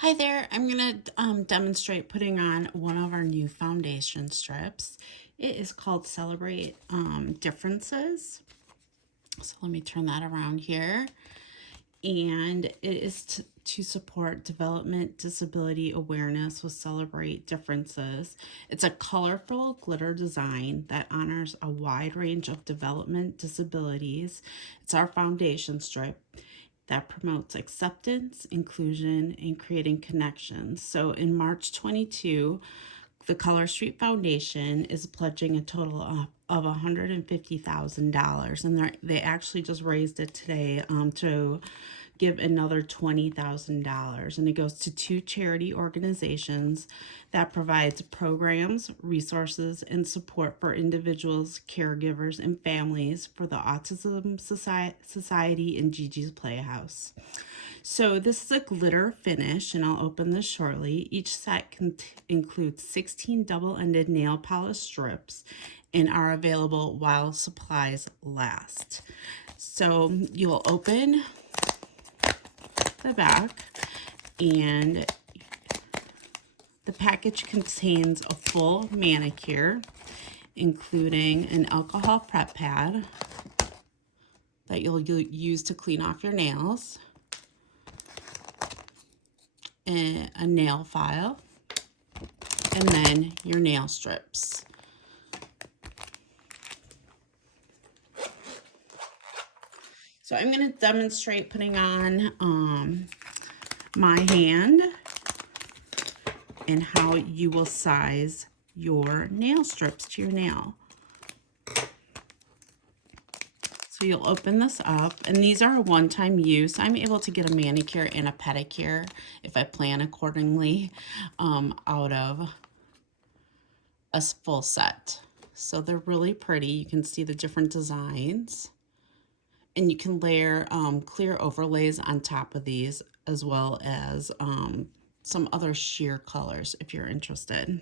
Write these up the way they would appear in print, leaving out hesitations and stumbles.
Hi there, I'm going to demonstrate putting on one of our new foundation strips. It is called Celebrate Differences. So let me turn that around here. And it is to support development disability awareness with Celebrate Differences. It's a colorful glitter design that honors a wide range of development disabilities. It's our foundation strip that promotes acceptance, inclusion, and creating connections. So in March 22, the Color Street Foundation is pledging a total of $150,000, and they actually just raised it today to give another $20,000, and it goes to two charity organizations that provides programs, resources, and support for individuals, caregivers, and families for the Autism Society and Gigi's Playhouse. So this is a glitter finish, and I'll open this shortly. Each set includes 16 double-ended nail polish strips and are available while supplies last. So you'll open the back, and the package contains a full manicure, including an alcohol prep pad that you'll use to clean off your nails, a nail file, and then your nail strips. So I'm going to demonstrate putting on my hand and how you will size your nail strips to your nail. So you'll open this up, and these are a one-time use. I'm able to get a manicure and a pedicure if I plan accordingly out of a full set. So they're really pretty. You can see the different designs, and you can layer clear overlays on top of these, as well as some other sheer colors if you're interested.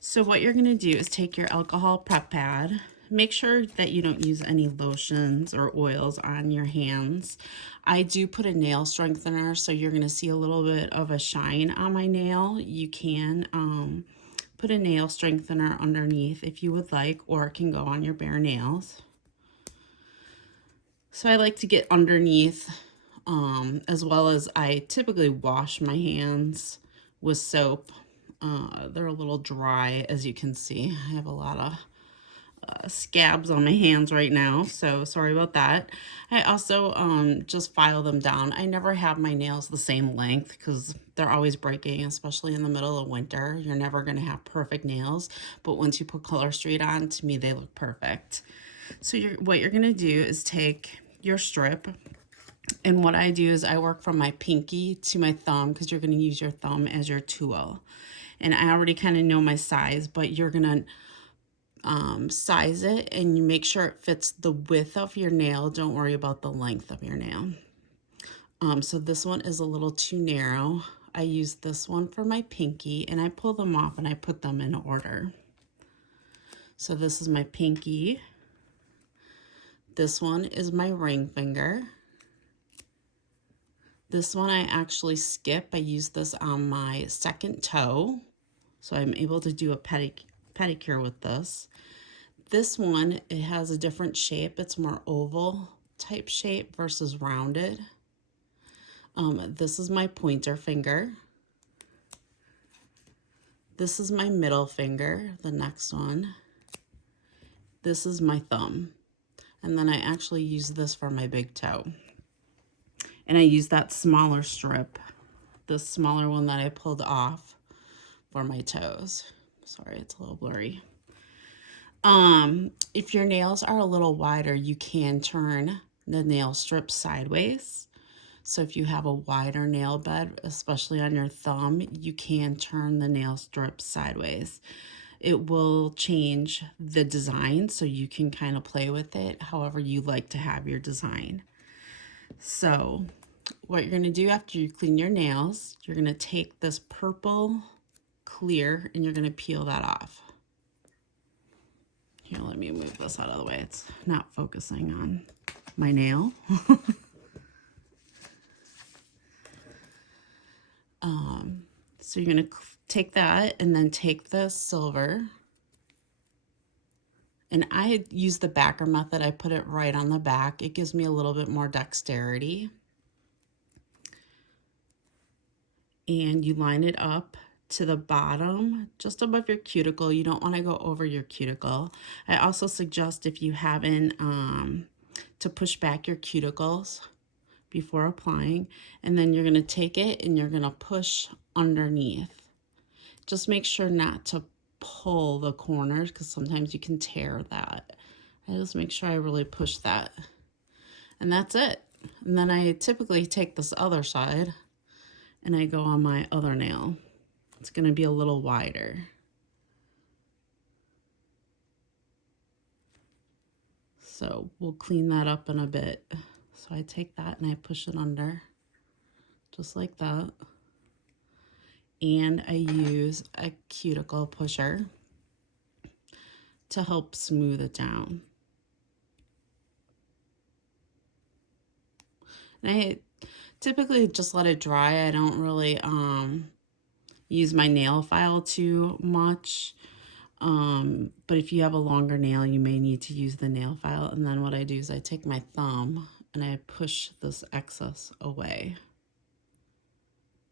So what you're going to do is take your alcohol prep pad. Make sure that you don't use any lotions or oils on your hands. I do put a nail strengthener, so you're going to see a little bit of a shine on my nail. You can put a nail strengthener underneath if you would like, or it can go on your bare nails. So I like to get underneath, as well as I typically wash my hands with soap. They're a little dry, as you can see. I have a lot of scabs on my hands right now, so sorry about that. I also just file them down. I never have my nails the same length because they're always breaking, especially in the middle of winter. You're never going to have perfect nails, but once you put Color Street on, to me they look perfect. So what you're going to do is take your strip, and what I do is I work from my pinky to my thumb, because you're going to use your thumb as your tool. And I already kind of know my size, but you're going to size it, and you make sure it fits the width of your nail. Don't worry about the length of your nail. So this one is a little too narrow. I use this one for my pinky, and I pull them off and I put them in order. So this is my pinky. This one is my ring finger. This one I actually skip. I use this on my second toe, so I'm able to do a pedicure with this. This one, it has a different shape. It's more oval type shape versus rounded. This is my pointer finger. This is my middle finger, the next one. This is my thumb. And then I actually use this for my big toe. And I use that smaller strip, the smaller one that I pulled off, for my toes. Sorry, it's a little blurry. If your nails are a little wider, you can turn the nail strip sideways. So if you have a wider nail bed, especially on your thumb, you can turn the nail strip sideways. It will change the design, so you can kind of play with it however you like to have your design. So what you're going to do after you clean your nails, you're going to take this purple clear and you're going to peel that off. Here, let me move this out of the way. It's not focusing on my nail. So you're going to take that and then take the silver. And I use the backer method. I put it right on the back. It gives me a little bit more dexterity. And you line it up to the bottom, just above your cuticle. You don't want to go over your cuticle. I also suggest, if you haven't, to push back your cuticles before applying. And then you're going to take it and you're going to push underneath. Just make sure not to pull the corners, because sometimes you can tear that. I just make sure I really push that. And that's it. And then I typically take this other side and I go on my other nail. It's going to be a little wider. So we'll clean that up in a bit. So I take that and I push it under, just like that. And I use a cuticle pusher to help smooth it down. And I typically just let it dry. I don't really use my nail file too much. But if you have a longer nail, you may need to use the nail file. And then what I do is I take my thumb and I push this excess away.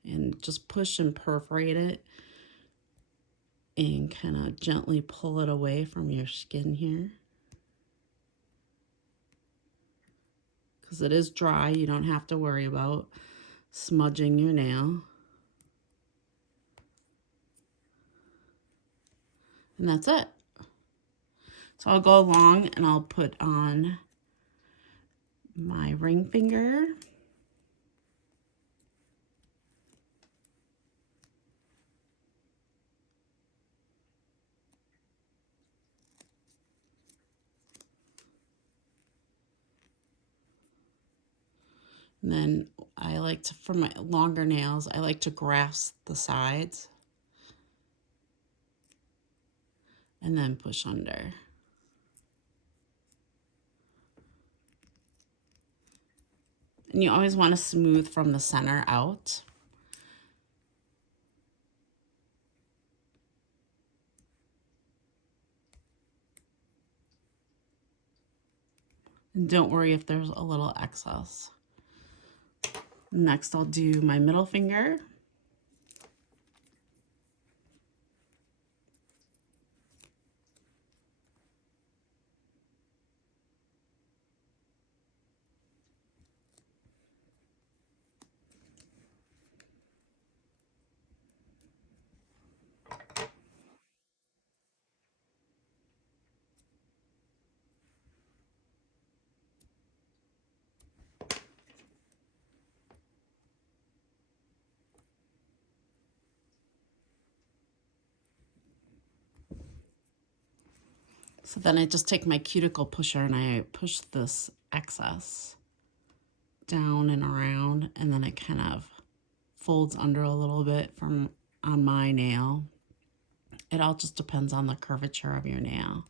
And just push and perforate it. And kind of gently pull it away from your skin here. Because it is dry, you don't have to worry about smudging your nail. And that's it. So I'll go along and I'll put on my ring finger. And then I like to, for my longer nails, I like to grasp the sides and then push under. And you always want to smooth from the center out. And don't worry if there's a little excess. Next, I'll do my middle finger. So then I just take my cuticle pusher and I push this excess down and around, and then it kind of folds under a little bit from on my nail. It all just depends on the curvature of your nail.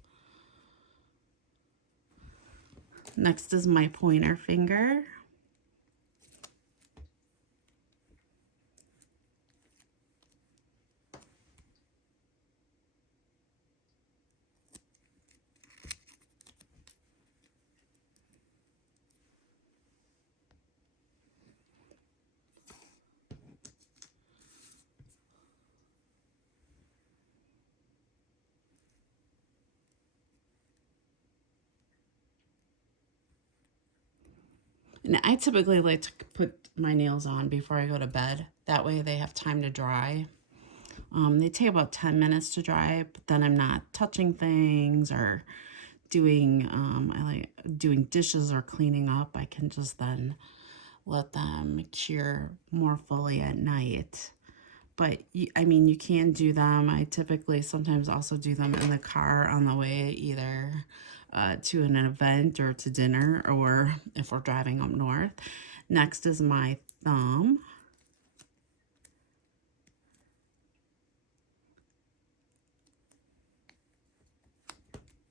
Next is my pointer finger. And I typically like to put my nails on before I go to bed. That way they have time to dry. They take about 10 minutes to dry, but then I'm not touching things or doing, I like doing dishes or cleaning up. I can just then let them cure more fully at night. But I mean, you can do them. I typically sometimes also do them in the car on the way either to an event or to dinner, or if we're driving up north. Next is my thumb.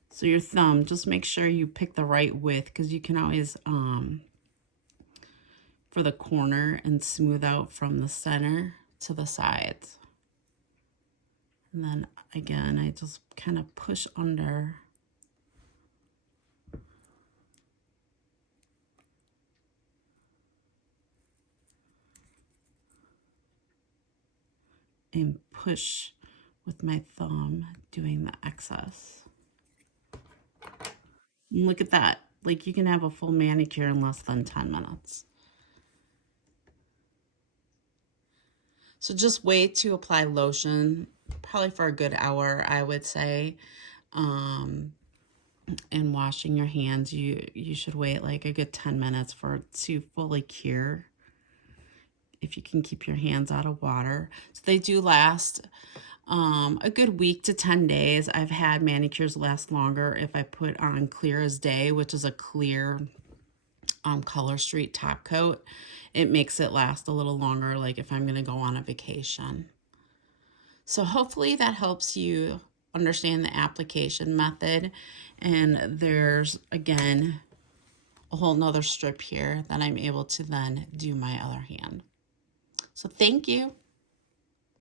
So your thumb, just make sure you pick the right width, because you can always, for the corner, and smooth out from the center to the sides. And then again, I just kind of push under. And push with my thumb, doing the excess. And look at that. Like, you can have a full manicure in less than 10 minutes. So just wait to apply lotion, probably for a good hour, I would say. And washing your hands, you should wait like a good 10 minutes for it to fully cure, if you can keep your hands out of water. So they do last a good week to 10 days. I've had manicures last longer if I put on Clear as Day, which is a clear Color Street top coat. It makes it last a little longer, like if I'm going to go on a vacation. So hopefully that helps you understand the application method. And there's, again, a whole nother strip here that I'm able to then do my other hand. So thank you.